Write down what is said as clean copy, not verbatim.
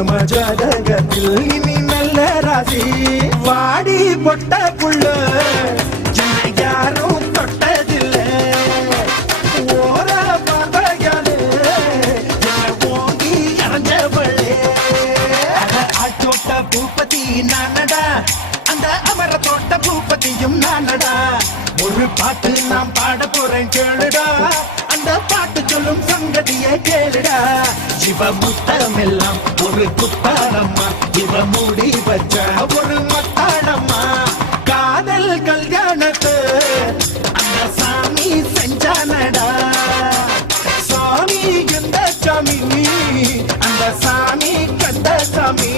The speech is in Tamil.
நம்ம ஜாதகத்தில் இனி நல்ல ராசி வாடி பொட்ட புள்ள யாரும் தொட்டதில்லை ஓர பார்வையாலே ஓங்கி அரைஞ்சவளே ஆச்சோட்ட பூப்பதி நானடா அந்த அமர தோட்ட பூப்பதியும் நானடா ஒரு பாட்டு நாம் பாட போறேன் கேளுடா அந்த பாட்டு சொல்லும் சங்கதியை கேளுடா இவ முத்தமெல்லாம் ஒரு குத்தாடம்மா இவ மூடி வச்ச ஒரு மத்தாடம்மா காதல் கல்யாணத்து அந்த சாமி செஞ்சானடா சாமி எந்த சாமி அந்த சாமி கந்த சாமி